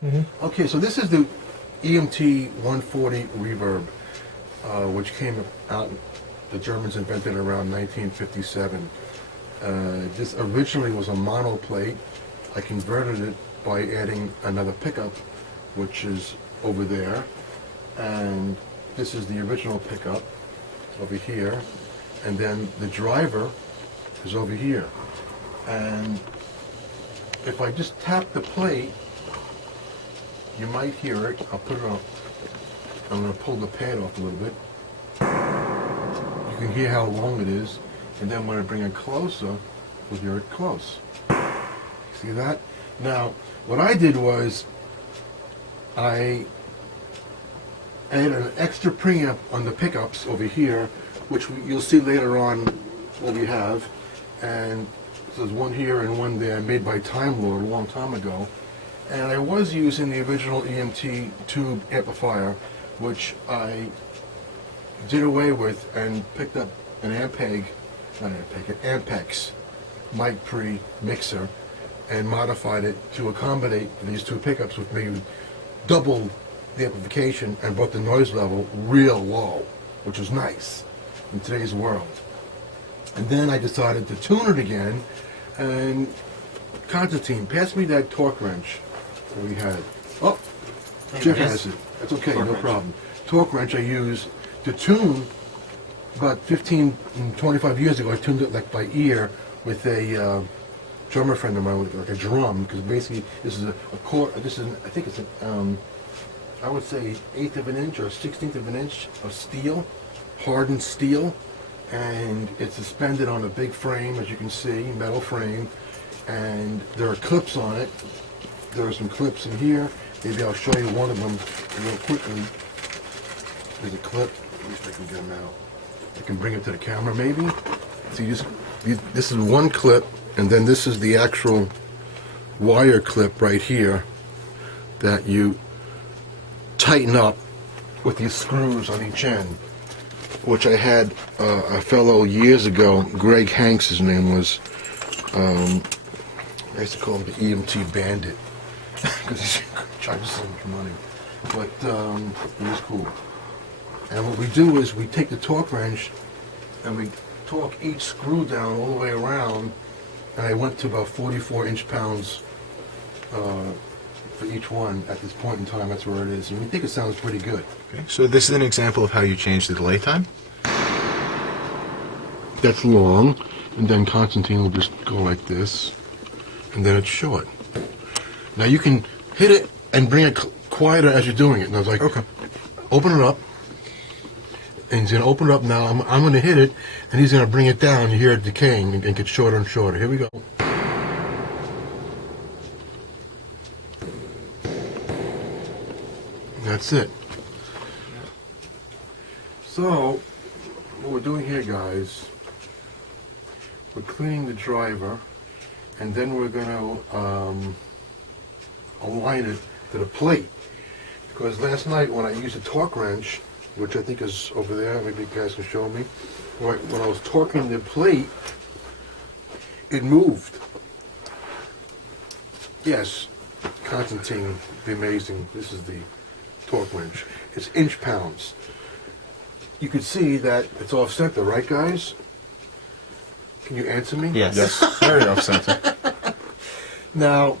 Okay, so this is the EMT 140 Reverb, which came out, the Germans invented around 1957. This originally was a monoplate. I converted it by adding another pickup, which is over there. And this is the original pickup over here. And then the driver is over here. And if I just tap the plate, you might hear it. I'll put it on. I'm going to pull the pad off a little bit. You can hear how long it is. And then when I bring it closer, you'll hear it close. See that? Now, what I did was I added an extra preamp on the pickups over here, which you'll see later on what we have. And so there's one here and one there, made by Time Lord a long time ago. And I was using the original EMT tube amplifier, which I did away with and picked up an Ampeg, not Ampeg, an Ampex mic pre mixer and modified it to accommodate these two pickups, which maybe double the amplification and brought the noise level real low, which was nice in today's world. And then I decided to tune it again, and Constantine, pass me that torque wrench that we had. Oh, Jeff has it. That's okay, no problem. Torque wrench I use to tune. About 15, 25 years ago, I tuned it like by ear with a drummer friend of mine with like a drum, because basically this is a chord. This is, I think it's a, I would say 1/8 of an inch or 1/16 of an inch of steel, hardened steel, and it's suspended on a big frame, as you can see, metal frame, and there are clips on it. There are some clips in here. Maybe I'll show you one of them real quickly. There's a clip. At least I can get them out. I can bring it to the camera, maybe. See, this is one clip, and then this is the actual wire clip right here that you tighten up with these screws on each end, which I had a fellow years ago, Greg Hanks, his name was, I used to call him the EMT Bandit, because he charges so much money, but he was cool. And what we do is we take the torque wrench and we torque each screw down all the way around, and I went to about 44 inch-pounds for each one at this point in time. That's where it is, and we think it sounds pretty good. Okay. So this is an example of how you change the delay time? That's long, and then Constantine will just go like this, and then it's short. Now you can hit it and bring it quieter as you're doing it. And I was like, okay, open it up. And he's going to open it up now. I'm going to hit it, and he's going to bring it down. You hear it decaying and get shorter and shorter. Here we go. That's it. So, what we're doing here, guys, we're cleaning the driver, and then we're going to align it to the plate. Because last night when I used a torque wrench, which I think is over there, maybe you guys can show me, when I was torquing the plate, it moved. Yes, Constantine, the amazing, this is the torque wrench. It's inch-pounds. You can see that it's off-center, right, guys? Can you answer me? Yes. Yes, very off-center. Now,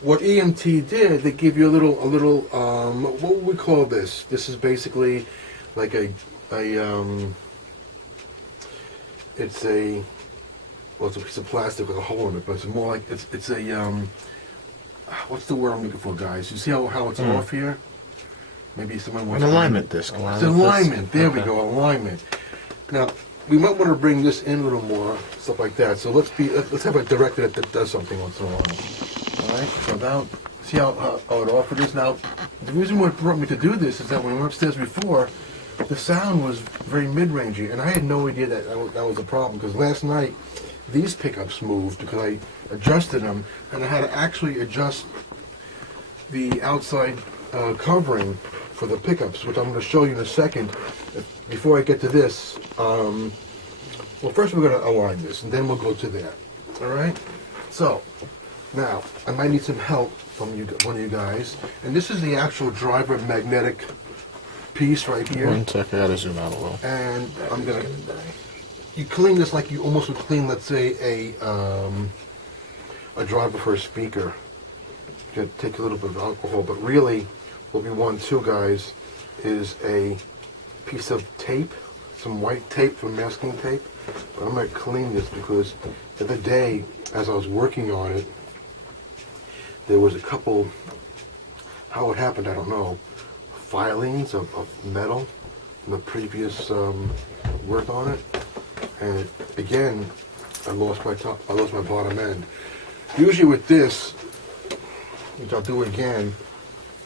what EMT did, they give you a little, what would we call this? This is basically like it's a piece of plastic with a hole in it, but it's more like, it's a, what's the word I'm looking for, guys? You see how it's off here? Maybe someone wants An alignment disc. It's alignment, there we go, alignment. Now, we might want to bring this in a little more, stuff like that. So let's have a director that does something once in a while. All right. So now, see how it offered is now. The reason what brought me to do this is that when we went upstairs before, the sound was very mid-rangey, and I had no idea that that was a problem. Because last night, these pickups moved because I adjusted them, and I had to actually adjust the outside covering for the pickups, which I'm going to show you in a second. Before I get to this, well, first we're going to align this, and then we'll go to that. All right? So, Now, I might need some help from you, one of you guys. And this is the actual driver magnetic piece right here. One sec, I gotta zoom out a little. And I'm gonna. You clean this like you almost would clean, let's say, a driver for a speaker. You gotta take a little bit of alcohol, but really, what we want too, guys, is a piece of tape, some white tape, some masking tape. But I'm gonna clean this because the other day, as I was working on it, there was a couple. How it happened, I don't know. Filings of metal from the previous work on it. And again, I lost my bottom end. Usually with this, which I'll do again,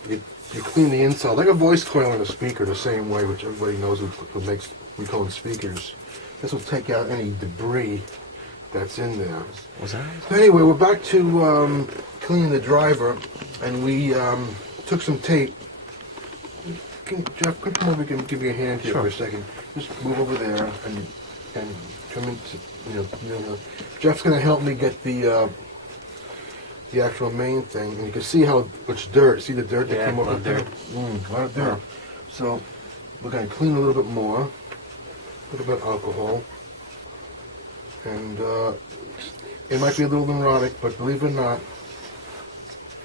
you clean the inside like a voice coil in a speaker the same way, which everybody knows who makes recording speakers. This will take out any debris that's in there. Was that? So anyway, we're back to cleaning the driver, and we took some tape. Jeff, come over and give me a hand here for a second. Just move over there and come into, Jeff's gonna help me get the actual main thing, and you can see how much dirt. See the dirt that came over there? A lot of dirt. So we're gonna clean a little bit more, a little bit of alcohol, and it might be a little neurotic, but believe it or not,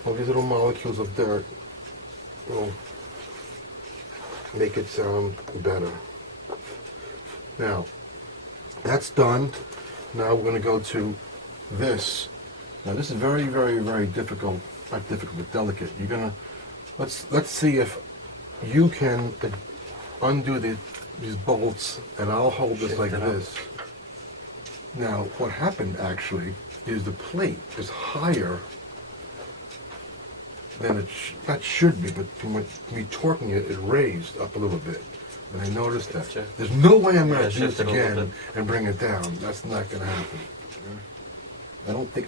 all these little molecules of dirt will make it sound better. Now, that's done. Now we're going to go to this. Now this is very, very, very difficult. Not difficult, but delicate. You're gonna let's see if you can undo these bolts, and I'll hold this like this. Now, what happened actually is the plate is higher than it should be, but from me torquing it, it raised up a little bit. And I noticed that. Gotcha. There's no way I'm going to do this shift it a little again bit. and bring it down. That's not going to happen. I don't think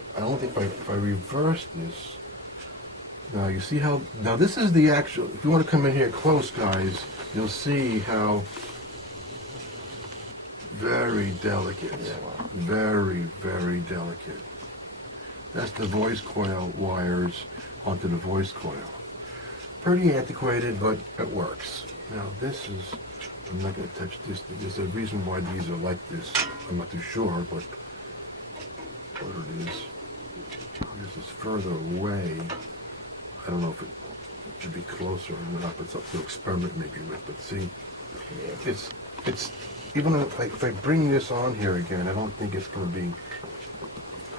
if I reverse this. Now you see how. Now this is the actual. If you want to come in here close, guys, you'll see how very delicate. Very, very delicate. That's the voice coil wires onto the voice coil. Pretty antiquated, but it works. Now this is, I'm not going to touch this. There's a reason why these are like this. I'm not too sure, but what it is. This is further away. I don't know if it should be closer or not, but it's up to experiment maybe with. But see, it's even if I bring this on here again, I don't think it's going to be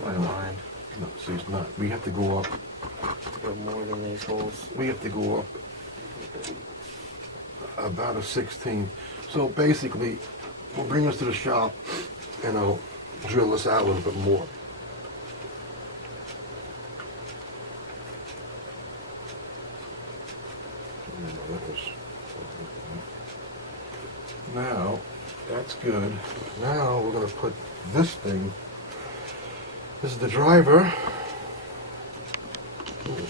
Quite aligned. No, see, it's not. We have to go up. Go more than these holes. We have to go up about a 16th. So basically, we'll bring us to the shop, and I'll drill this out a little bit more. Now, that's good. Now we're going to put this thing. This is the driver. Ooh,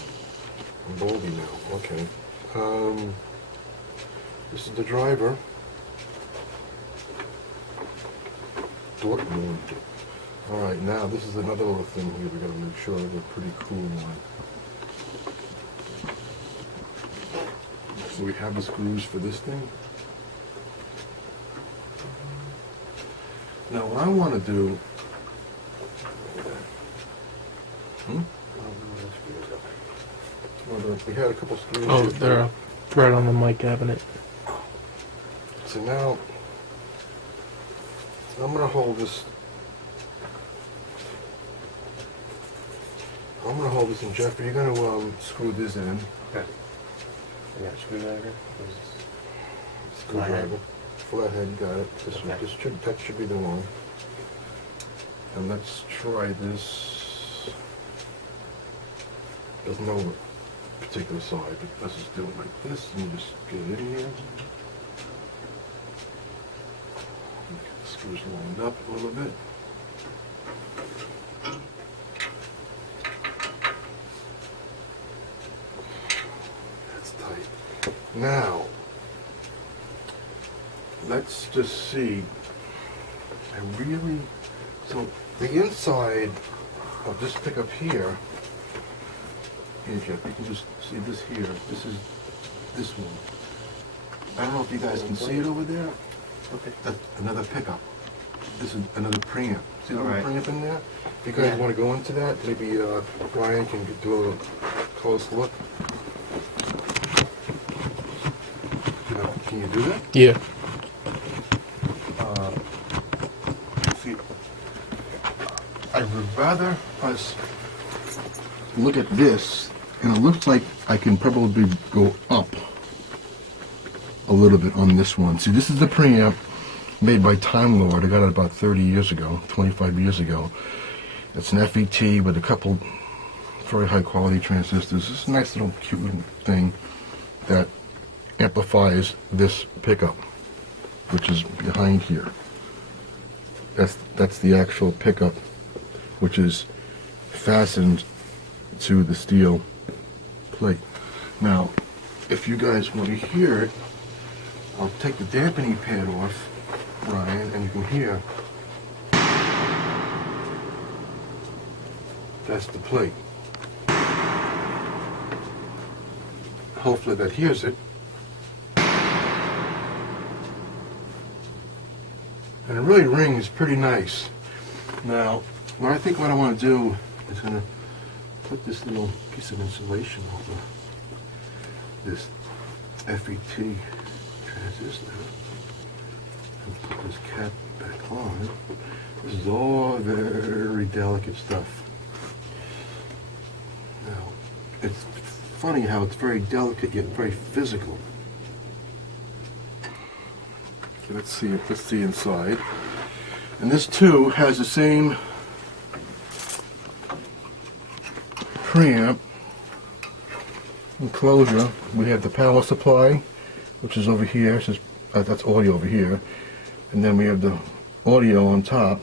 I'm boldy now. Okay. This is the driver. Dortmund. All right. Now this is another little thing here. We got to make sure we're pretty cool on. So we have the screws for this thing. Now what I want to do. Well, we had a couple screws. Oh, here. they're right on the mic cabinet. So now I'm going to hold this. I'm going to hold this in. Jeffrey, you're going to screw this in. Okay. I got a screwdriver. Screwdriver. Flathead, you got it. Okay. That should be the one. And let's try this. There's no particular side, but let's just do it like this and just get it in here. Get the screws lined up a little bit. That's tight. Now, let's just see. So the inside, I'll just pick up here. Here, Jeff, you can just see this here. This is this one. I don't know if you guys can see it over there. Okay. That's another pickup. This is another preamp. See the little Alright. preamp in there? If you guys Yeah. want to go into that, maybe Brian can do a little close look. Can you do that? Yeah. See, I would rather us look at this, and it looks like I can probably go up a little bit on this one. See, this is the preamp made by Time Lord. I got it about 30 years ago, 25 years ago. It's an FET with a couple very high quality transistors. It's a nice little cute thing that amplifies this pickup, which is behind here. That's the actual pickup, which is fastened to the steel plate. Now, if you guys want to hear it, I'll take the dampening pad off, Ryan, and you can hear. That's the plate. Hopefully that hears it. And it really rings pretty nice. Now, what I want to do is going to put this little piece of insulation over this FET transistor and put this cap back on. This is all very delicate stuff. Now, it's funny how it's very delicate yet very physical. Okay, let's see inside. And this too has the same preamp enclosure. We have the power supply, which is over here. So that's audio over here. And then we have the audio on top.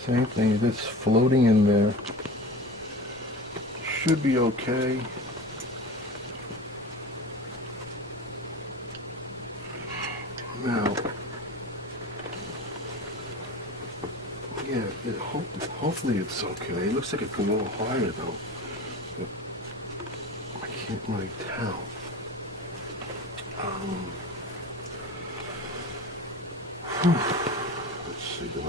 Same thing, that's floating in there. Should be okay. Now, yeah, hopefully it's okay. It looks like it can go a little higher though. But I can't really tell. Let's see, do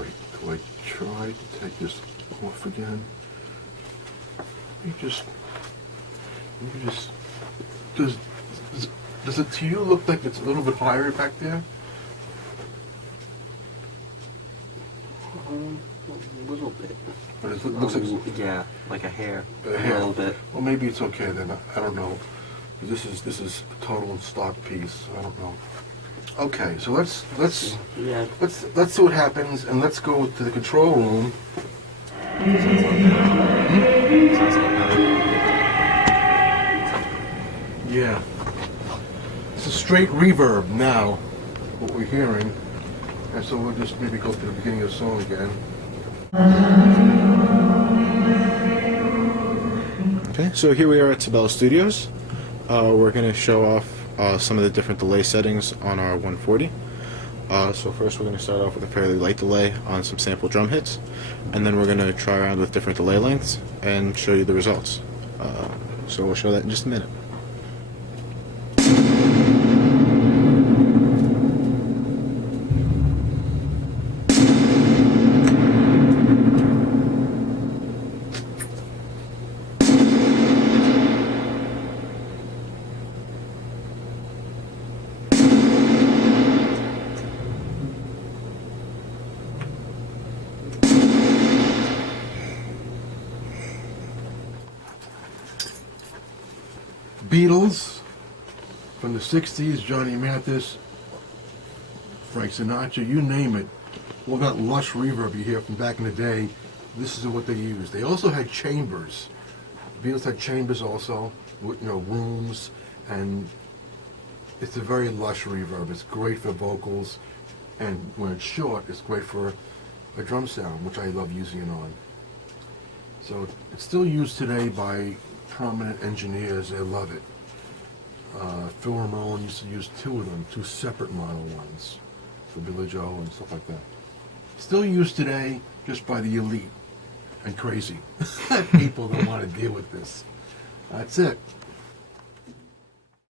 I try to take this off again? You just, does it to you look like it's a little bit higher back there? A little bit. But it looks like Yeah, like a hair. a hair. little bit. Well, maybe it's okay then. I don't know. This is a total stock piece. I don't know. Okay, so let's Yeah. see what happens, and let's go to the control room. Yeah. It's a straight reverb now, what we're hearing. And so we'll just maybe go to the beginning of the song again. Okay, so here we are at Sabella Studios. We're going to show off some of the different delay settings on our 140. So first we're going to start off with a fairly light delay on some sample drum hits, and then we're going to try around with different delay lengths and show you the results. So we'll show that in just a minute. Beatles from the 60s, Johnny Mathis, Frank Sinatra, you name it. All that lush reverb you hear from back in the day, this is what they used. They also had chambers. Beatles had chambers also, with, rooms, and it's a very lush reverb. It's great for vocals, and when it's short, it's great for a drum sound, which I love using it on. So it's still used today by prominent engineers. They love it. Phil Ramone used to use two of them, two separate model ones for Billy Joel and stuff like that. Still used today just by the elite. and crazy. People don't want to deal with this. That's it.